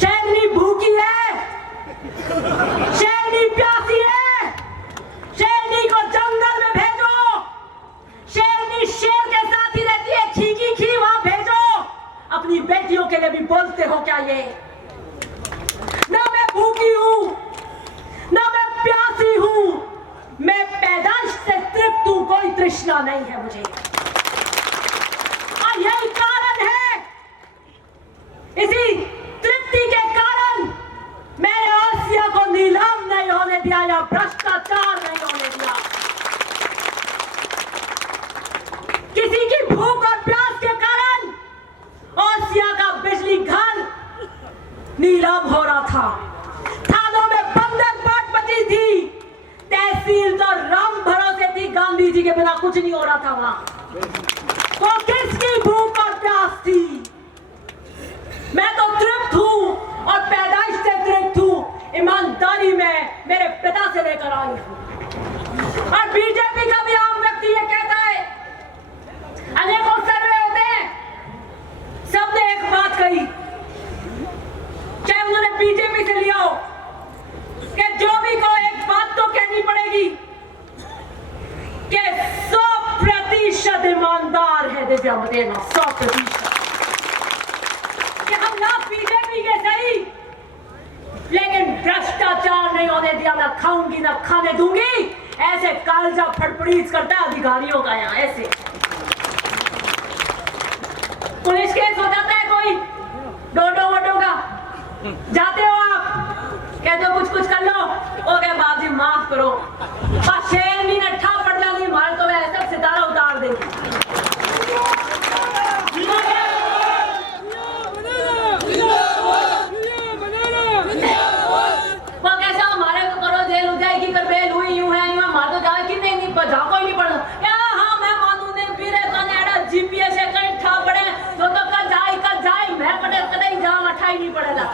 शेरनी भूखी है, शेरनी प्यासी है, शेरनी को जंगल में भेजो। शेरनी शेर के साथ ही रहती है, खी खी वहां भेजो। अपनी बेटियों के लिए भी बोलते हो क्या ये? ना मैं भूखी हूं, ना मैं प्यासी हूं, मैं पैदाइश से तृप्त हूं, कोई तृष्णा नहीं है मुझे। और यही कारण है, इसी तृप्ति के कारण मैंने ओसिया को नीलाम नहीं होने दिया या भ्रष्टाचार नहीं होने दिया। किसी की भूख और प्यास के कारण ओसिया का बिजली घर नीलाम हो रहा था, थानों में बंधक बाट बची थी, तहसील तो राम भरोसे थी, गांधी जी के बिना कुछ नहीं हो रहा था वहां। तो किसकी भूख और प्यास थी? मैं तो तृप्त हूं और पैदाइश से तृप्त हूं, ईमानदारी में मेरे पिता से लेकर आई हूं। और बीजेपी का भी आम व्यक्ति ये कहता है, अनेकों सर्वे होते हैं, सबने एक बात कही, चाहे उन्होंने बीजेपी से लिया हो, कि जो भी को एक बात तो कहनी पड़ेगी कि 100% ईमानदार है दिव्या मदेना, 100%। कि हम ना बीजेपी के सही, लेकिन भ्रष्टाचार नहीं होने दिया, ना खाऊंगी ना खाने दूंगी। ऐसे कालजा फड़फड़ीच करता है अधिकारियों का यहाँ ऐसे। पुलिस केस हो जाता है कोई डोडो वोडो का, जाते हो आप, कहते हो कुछ कर लो, ओ गए बाजी माफ करो, बस शेरनी ने ठा पड़ जाती, मार तो वह सब सितारा उतार देगी। वो कैसा हमारे को करो, जेल हो जाएगी, कर बेल हुई यूं है मार तो जाए कि नहीं जा कोई नहीं पड़ा क्या? हाँ मैं मानू ने फिर कनेडा जीपीएस से कहीं ठा पड़े तो कर जाए मैं पड़े कहीं जा अठाई नहीं पड़ेगा।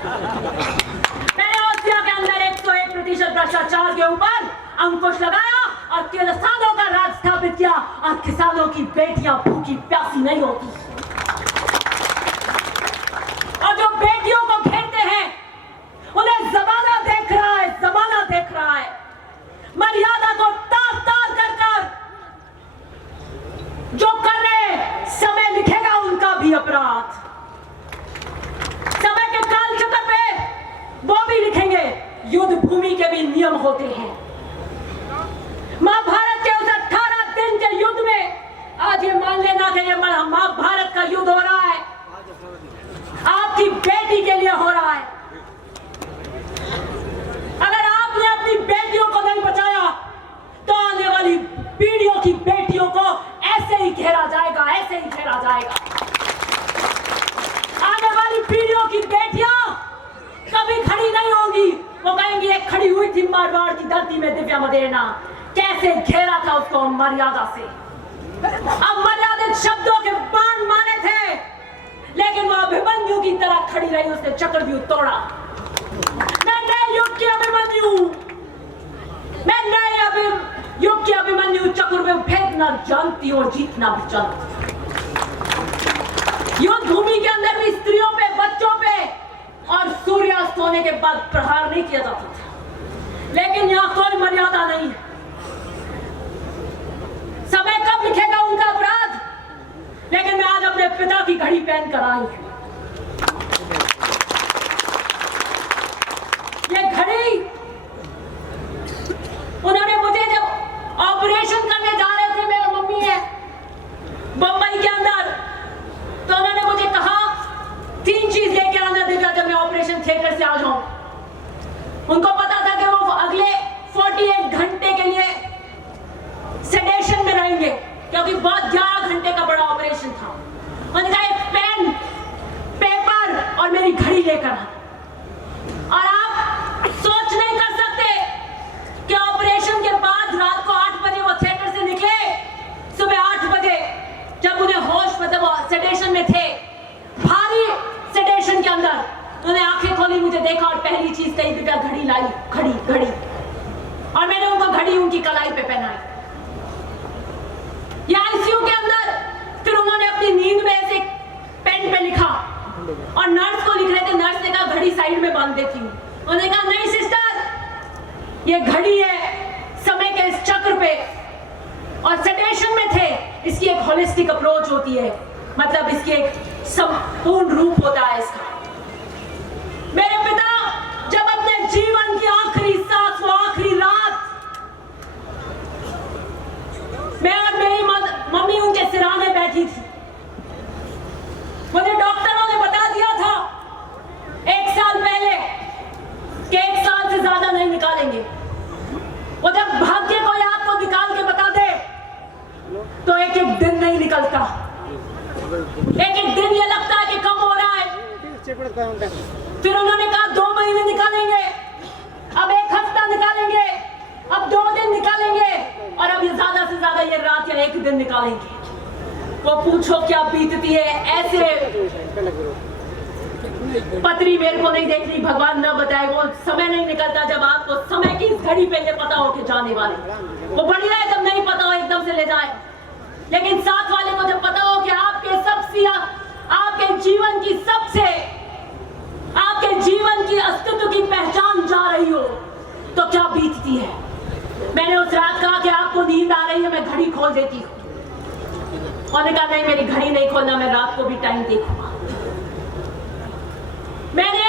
मैंने ओसिया के अंदर 101% भ्रष्टाचार के ऊपर अंकुश लगाया और किसानों का राज स्थापित किया, और किसानों की बेटियां भूखी प्यासी नहीं होती। और जो बेटियों को घेरते हैं उन्हें जमाना देख रहा है, जमाना देख रहा है। मर्यादा को तार तार कर जो कर रहे, समय लिखेगा उनका भी अपराध, समय के काल चक्र पे वो भी लिखेंगे। युद्ध भूमि के भी नियम होते हैं। महाभारत के उस 18 दिन के युद्ध में आज ये मान लेना कि ये महाभारत का युद्ध हो रहा है, आपकी बेटी के लिए हो रहा है। अगर आपने अपनी बेटियों को नहीं बचाया तो आने वाली पीढ़ियों की बेटियों को ऐसे ही घेरा जाएगा, ऐसे ही घेरा जाएगा। आने वाली पीढ़ियों की बेटियां कभी खड़ी नहीं होंगी, वो कहेंगी एक खड़ी हुई थी मारवाड़ की धरती में दिव्या मदेना, कैसे घेरा था उसको मर्यादा से। अब मर्यादित शब्दों के बाण मारे थे, लेकिन वो अभिमन्यु की तरह खड़ी रही, उसने चक्रव्यूह तोड़ा। मैं नए युग की अभिमन्यु, मैं नए युग की अभिमन्यु, चक्रव्यूह फेंकना जानती हूँ, जीतना भी जानती हूँ। युद्ध भूमि के अंदर भी स्त्रियों पे, बच्चों पे और सूर्यास्त होने के बाद प्रहार नहीं किया जाता था, लेकिन यहाँ कोई मर्यादा नहीं है। समय कब लिखेगा उनका अपराध, लेकिन मैं आज अपने पिता की घड़ी पहन कर आई हूं। ये घड़ी उन्होंने मुझे जब ऑपरेशन करने जा रहे थे, मेरा मम्मी है बंबई के अंदर, तो उन्होंने मुझे कहा 3 चीज लेके आना दिव्या जब मैं ऑपरेशन थिएटर से आ जाऊं। उनको पता था कि वो अगले 48 घंटे के लिए सेडेशन में रहेंगे, क्योंकि बहुत 11 घंटे का बड़ा ऑपरेशन था। उन्होंने कहा एक पेन, पेपर और मेरी घड़ी लेकर आना। और आप सोच नहीं कर सकते कि ऑपरेशन के बाद रात को 8 बजे वो थिएटर से निकले, सुबह 8 बजे जब उन्हें होश, मतलब वो सेडेशन में थे, भारी सेडेशन के अंदर, उन्होंने आंखें खोली, मुझे देखा और पहली चीज कही दिव्या घड़ी लाई, घड़ी घड़ी। और मैंने उनको घड़ी उनकी कलाई पे पहनाई। या आईसीयू के अंदर फिर उन्होंने अपनी नींद में ऐसे पेन पे लिखा और नर्स को लिख रहे थे, नर्स ने कहा घड़ी साइड में बांध देती हूँ। उन्होंने कहा नहीं सिस्टर, ये घड़ी है समय के इस चक्र पे, और सेडेशन में थे, इसकी एक होलिस्टिक अप्रोच होती है, मतलब इसकी एक संपूर्ण रूप होता है इसका। मेरे पिता जब अपने जीवन की आखिरी सांस, वो आखिरी रात, मैं और मेरी मम्मी उनके सिरहाने बैठी थी। मुझे डॉक्टरों ने बता दिया था 1 साल पहले कि 1 साल से ज्यादा नहीं निकालेंगे। वो जब भाग्य कोई आपको निकाल के बता दे तो एक एक दिन नहीं निकलता, एक एक दिन ये लगता है कि कम हो रहा है। फिर उन्होंने कहा 2 महीने निकालेंगे, अब 1 हफ्ता निकालेंगे, अब 2 दिन निकालेंगे, और अब ये ज्यादा से ज्यादा ये रात या 1 दिन निकालेंगे। वो पूछो क्या बीतती है, ऐसे पत्री मेरे को नहीं देख रही, भगवान न बताए। वो समय नहीं निकलता जब आपको समय की इस घड़ी पे ये पता हो कि जाने वाले। वो बढ़िया है जब नहीं पता हो एकदम से ले जाए, लेकिन साथ वाले को जब पता हो कि आपके सबसे, आपके जीवन की सबसे, आपके जीवन की अस्तित्व की पहचान जा रही हो, तो क्या बीतती है। मैंने उस रात कहा कि आपको नींद आ रही है, मैं घड़ी खोल देती हूँ। उन्होंने कहा नहीं, मेरी घड़ी नहीं खोलना, मैं रात को भी टाइम देखूंगा। मैंने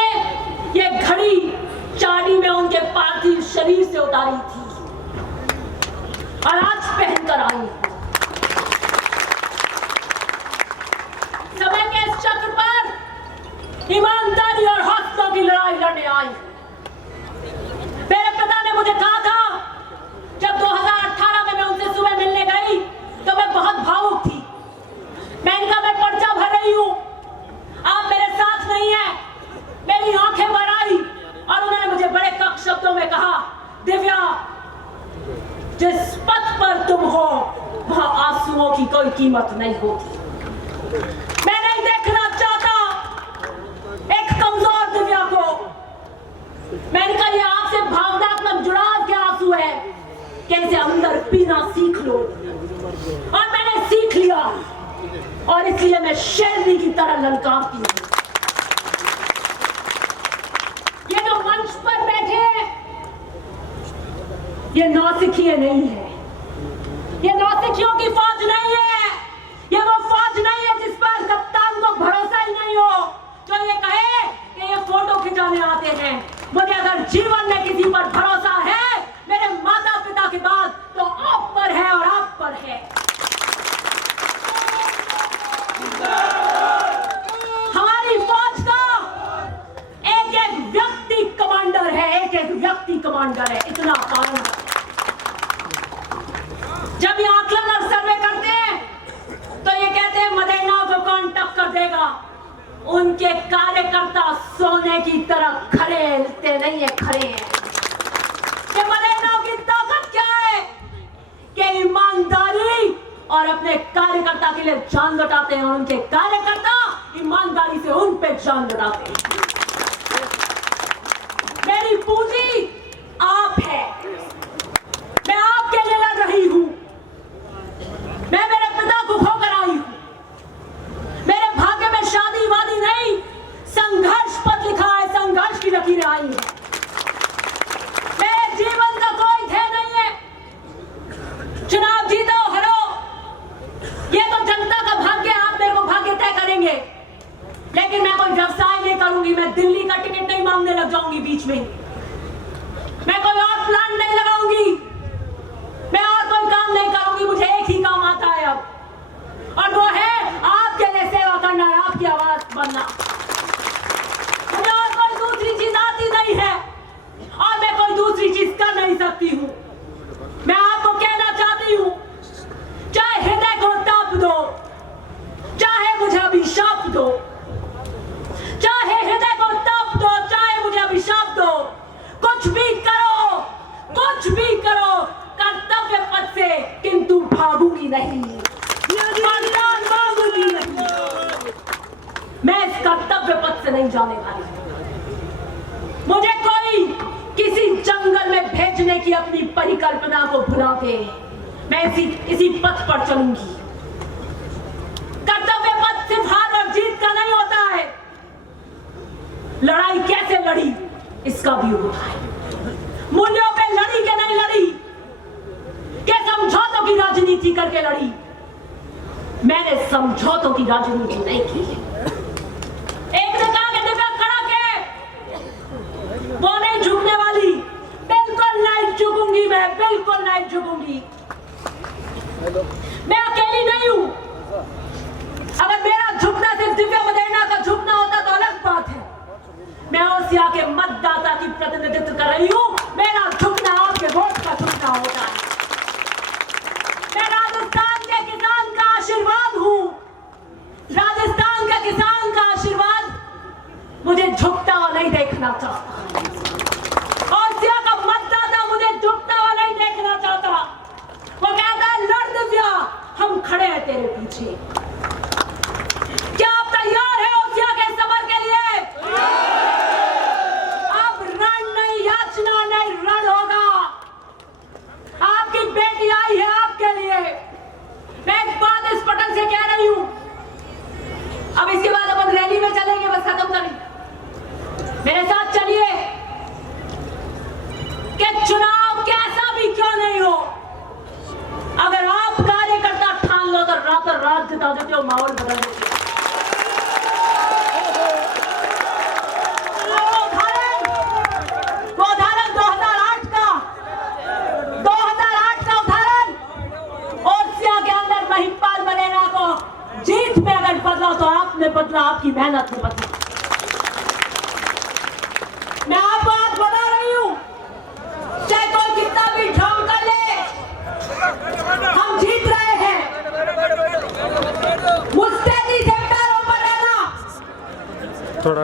ये घड़ी चांदी में उनके पार्थिव शरीर से उतारी थी और आज पहनकर आई हूं। समय के इस चक्र पर ईमानदारी और हौसलों की लड़ाई लड़ने आई। मेरे पिता ने मुझे कहा था, जब 2018 में मैं उनसे सुबह मिलने गई तो मैं बहुत भावुक थी। मैंने कहा मैं पर्चा भर रही हूं, आप मेरे साथ नहीं है। मेरी आंखें भर आई और उन्होंने मुझे बड़े कड़क शब्दों में कहा, दिव्या, जिस पथ पर तुम हो वहां आंसुओं की कोई कीमत नहीं होती। मैं नहीं देखना चाहता एक कमजोर दिव्या को। मैंने कहा ये आपसे भावनात्मक जुड़ाव के आंसू है कि इसे अंदर पीना सीख लो, और मैंने सीख लिया, और इसलिए मैं शेरनी की तरह ललकारती हूं। ये जो मंच पर बैठे हैं ये नौसिखिए नहीं है, ये नौसिखियों की फौज नहीं है, ये वो फौज नहीं है जिस पर कप्तान को भरोसा ही नहीं हो, जो ये कहे कि ये फोटो खिंचाने आते हैं। मुझे अगर जीवन में किसी पर भरोसा है मेरे माता पिता के बाद, तो आप पर है और आप पर है। हमारी फौज का एक एक व्यक्ति कमांडर है, एक एक व्यक्ति कमांडर है, इतना पालन। जब ये आकलन और सर्वे करते हैं तो ये कहते हैं मदेना को कौन टक्कर देगा। उनके कार्यकर्ता सोने की तरह खड़े नहीं है, खड़े हैं। कि मदेना की ताकत क्या है कि ईमानदारी और अपने कार्यकर्ता के लिए जान लौटाते हैं, और उनके कार्यकर्ता ईमानदारी से उन पे जान लौटाते हैं। मेरी पूंजी आप है, मैं आपके लिए लड़ रही हूं। मैं मेरे पिता को खोकर आई हूं। मेरे भाग्य में शादी वादी नहीं, संघर्ष पथ लिखा है, संघर्ष की लकीरें आई हैं। मेरे जीवन का कोई ध्येय नहीं है चुनाव जीतो हरो, ये तो जनता का भाग्य, आप मेरे को भाग्य तय करेंगे। लेकिन मैं कोई व्यवसाय नहीं करूंगी, मैं दिल्ली का टिकट नहीं मांगने लग जाऊंगी बीच में, मैं कोई और प्लान नहीं लगाऊंगी, मैं और कोई काम नहीं करूंगी। मुझे एक ही काम आता है अब, और वो है आपके लिए सेवा करना, आपकी आवाज बनना। मुझे और कोई दूसरी चीज आती नहीं है, और मैं कोई दूसरी चीज कर नहीं सकती हूं। मैं आपको कहना चाहती हूं, चाहे हृदय को ताप दो, चाहे मुझे अभिशाप दो, चाहे हृदय को ताप दो, चाहे मुझे अभिशाप दो, कुछ भी करो, कुछ भी करो, कर्तव्य पथ से, किंतु भागूंगी नहीं, वरदान मांगूंगी नहीं। मैं इस कर्तव्य पथ से नहीं जाने वाली। मुझे कोई किसी जंगल में भेजने की अपनी परिकल्पना को भुला दे, मैं इसी पथ पर चलूंगी। कर्तव्य पथ सिर्फ हार और जीत का नहीं होता है। लड़ाई कैसे लड़ी, इसका भी होता है। मूल्यों पे लड़ी के नहीं लड़ी, के समझौतों की राजनीति करके लड़ी। मैंने समझौतों की राजनीति नहीं की। एक ने कहा कि दिव्या कड़क है, वो नहीं झुकने वाली। बिल्कुल नहीं झुकूंगी, मैं बिल्कुल नहीं झुकूंगी। मैं अकेली नहीं हूं। अगर मेरा झुकना सिर्फ दिव्या मदेरणा का झुकना होता तो अलग बात है। मैं ओसिया के मतदाता की प्रतिनिधित्व कर रही हूं। मेरा झुकना आपके वोट का झुकना होता है। मैं राजस्थान के किसान का आशीर्वाद हूं। राजस्थान का किसान का आशीर्वाद मुझे झुकता हुआ नहीं देखना चाहता। ओसिया का मतदाता मुझे झुकता हुआ नहीं देखना चाहता। वो कहता है लड़ दिव्या, हम खड़े हैं तेरे पीछे। क्या आप तैयार हैं ओसिया के समर के लिए? अब रण नहीं, याचना नहीं, रण होगा। आपकी बेटी आई है आपके लिए। मैं एक बात इस पटल से कह रही हूं, अब इसके बाद अपन रैली में चलेंगे, बस खत्म करें। मेरे साथ चलिए कि चुनाव कैसा भी क्यों नहीं हो, अगर आप कार्यकर्ता ठान लो तो रात जिता देते हो, माहौल बदल देते हो। वो उदाहरण 2008 का उदाहरण, ओसिया के अंदर महिपाल मदेरणा को जीत में अगर बदला तो आपने बदला, आपकी मेहनत ने बदला। मैं आपको आज बता रही हूं, चाहे कोई कितना भी ढोंग कर ले, हम जीत रहे हैं। मुस्तैदी से पैरों पर रहना। थोड़ा